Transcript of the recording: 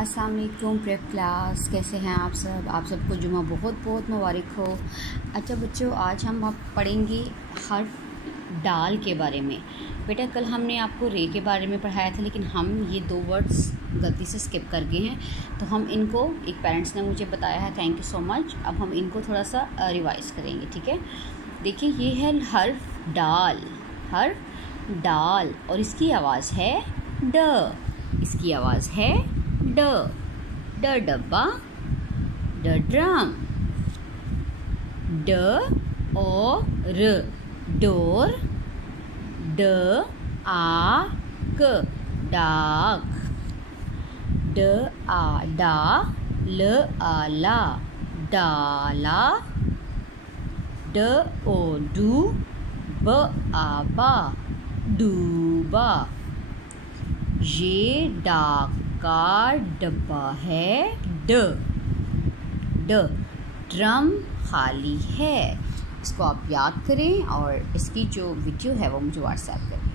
अस्सलाम वालेकुम prep class, कैसे हैं आप सब? आप सबको जुमा बहुत बहुत मुबारक हो। अच्छा बच्चों, आज हम पढ़ेंगे हर्फ डाल के बारे में। बेटा कल हमने आपको रे के बारे में पढ़ाया था, लेकिन हम ये 2 वर्ड्स गलती से स्किप कर गए हैं, तो हम इनको एक पेरेंट्स ने मुझे बताया है, थैंक यू सो मच। अब हम इनको थोड़ा सा रिवाइज़ करेंगे, ठीक है। देखिए ये है हर्फ डाल, हर्फ डाल, और इसकी आवाज़ है ड, इसकी आवाज़ है ड। ड डब्बा, ड ड्रम, ड और डोर, ड आक डाक, ड आ डा ल आला डाला, ड ओ डू ब आबा डूबा। ये डाक का डब्बा है ड, ड। ड्रम खाली है। इसको आप याद करें और इसकी जो वीडियो है वो मुझे व्हाट्सएप करें।